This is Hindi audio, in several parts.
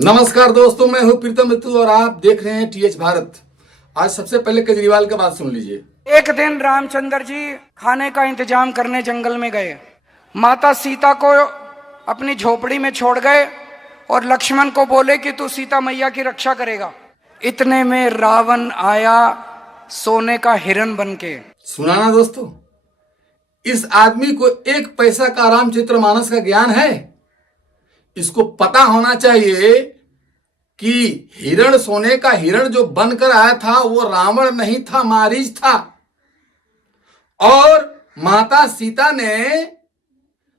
नमस्कार दोस्तों, मैं हूं प्रीतम मित्तू और आप देख रहे हैं टीएच भारत। आज सबसे पहले केजरीवाल का बात सुन लीजिए। एक दिन रामचंद्र जी खाने का इंतजाम करने जंगल में गए। माता सीता को अपनी झोपड़ी में छोड़ गए और लक्ष्मण को बोले कि तू सीता मैया की रक्षा करेगा। इतने में रावण आया सोने का हिरण बनके। सुना ना दोस्तों, इस आदमी को एक पैसा का रामचरितमानस का ज्ञान है। इसको पता होना चाहिए कि हिरण, सोने का हिरण जो बनकर आया था वो रावण नहीं था, मारीच था। और माता सीता ने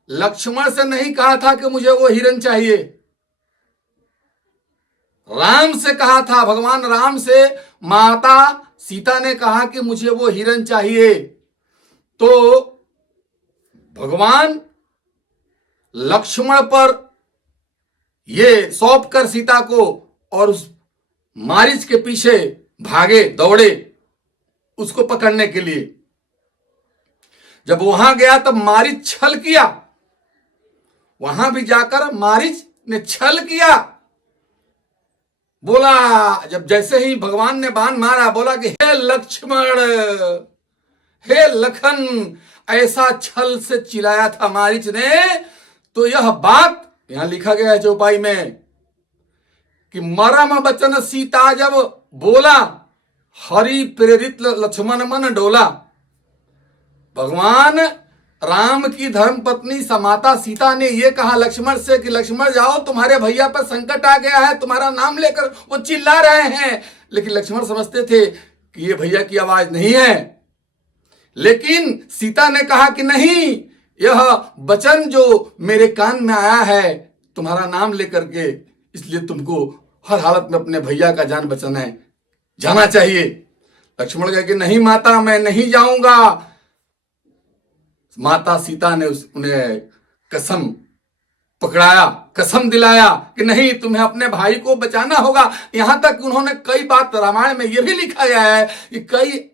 लक्ष्मण से नहीं कहा था कि मुझे वो हिरण चाहिए, राम से कहा था। भगवान राम से माता सीता ने कहा कि मुझे वो हिरण चाहिए। तो भगवान लक्ष्मण पर ये सौंप कर सीता को और उस मारीच के पीछे भागे, दौड़े उसको पकड़ने के लिए। जब वहां गया तब मारीच छल किया। वहां भी जाकर मारीच ने छल किया। बोला, जब जैसे ही भगवान ने बाण मारा, बोला कि हे लक्ष्मण, हे लखन, ऐसा छल से चिल्लाया था मारीच ने। तो यह बात यहां लिखा गया है चौपाई में कि मरम बचन सीता जब बोला, हरि प्रेरित लक्ष्मण मन डोला। भगवान राम की धर्म पत्नी माता सीता ने यह कहा लक्ष्मण से कि लक्ष्मण जाओ, तुम्हारे भैया पर संकट आ गया है, तुम्हारा नाम लेकर वो चिल्ला रहे हैं। लेकिन लक्ष्मण समझते थे कि ये भैया की आवाज नहीं है। लेकिन सीता ने कहा कि नहीं, यह वचन जो मेरे कान में आया है तुम्हारा नाम लेकर के, इसलिए तुमको हर हालत में अपने भैया का जान बचाना है, जाना चाहिए। लक्ष्मण कहे कि नहीं माता, मैं नहीं जाऊंगा। माता सीता ने उन्हें कसम पकड़ाया, कसम दिलाया कि नहीं, तुम्हें अपने भाई को बचाना होगा। यहां तक उन्होंने कई बात, रामायण में यह भी लिखा गया है कि कई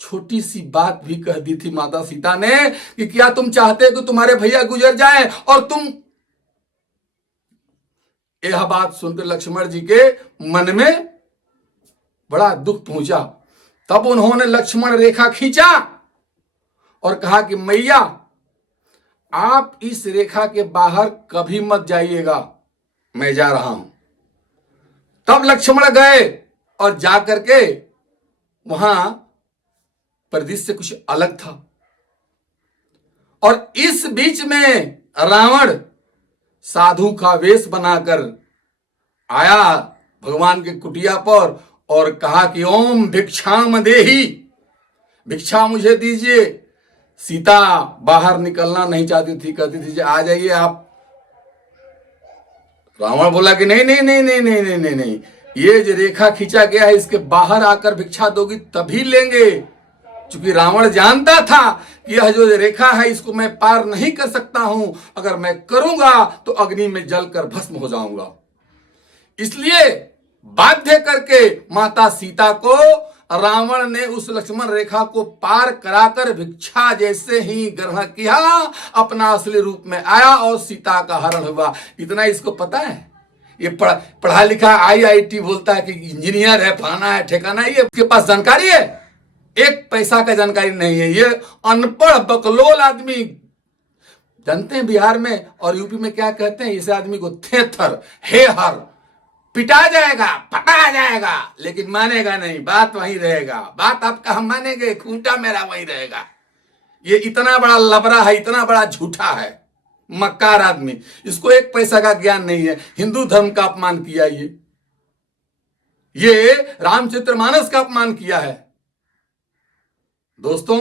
छोटी सी बात भी कह दी थी माता सीता ने कि क्या तुम चाहते हो कि तुम्हारे भैया गुजर जाएं, और तुम। यह बात सुनकर लक्ष्मण जी के मन में बड़ा दुख पहुंचा। तब उन्होंने लक्ष्मण रेखा खींचा और कहा कि मैया, आप इस रेखा के बाहर कभी मत जाइएगा, मैं जा रहा हूं। तब लक्ष्मण गए और जाकर के वहां परिदृश्य कुछ अलग था। और इस बीच में रावण साधु का वेश बनाकर आया भगवान के कुटिया पर और कहा कि ओम भिक्षाम देहि, भिक्षा मुझे दीजिए। सीता बाहर निकलना नहीं चाहती थी, कहती थी आ जाइए आप। रावण बोला कि नहीं नहीं नहीं नहीं नहीं नहीं नहीं नहीं, ये जो रेखा खींचा गया है इसके बाहर आकर भिक्षा दोगी तभी लेंगे। क्योंकि रावण जानता था कि यह जो रेखा है इसको मैं पार नहीं कर सकता हूं, अगर मैं करूंगा तो अग्नि में जलकर भस्म हो जाऊंगा। इसलिए बाध्य करके माता सीता को रावण ने उस लक्ष्मण रेखा को पार कराकर भिक्षा जैसे ही ग्रहण किया, अपना असली रूप में आया और सीता का हरण हुआ। इतना इसको पता है। ये पढ़ा लिखा IIT बोलता है कि इंजीनियर है, फलाना है, ठिकाना है, ये उसके पास जानकारी है, एक पैसा का जानकारी नहीं है। ये अनपढ़ बकलोल आदमी। जानते हैं बिहार में और यूपी में क्या कहते हैं, इस आदमी को थेथर, हेहर, पिटा जाएगा, पटा जाएगा, लेकिन मानेगा नहीं, बात वहीं रहेगा। बात आपका हम मानेंगे, खूंटा मेरा वहीं रहेगा। ये इतना बड़ा लबरा है, इतना बड़ा झूठा है, मक्कार आदमी। इसको एक पैसा का ज्ञान नहीं है। हिंदू धर्म का अपमान किया, ये रामचरितमानस का अपमान किया है। दोस्तों,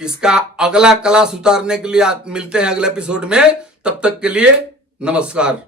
इसका अगला क्लास उतारने के लिए मिलते हैं अगले एपिसोड में। तब तक के लिए नमस्कार।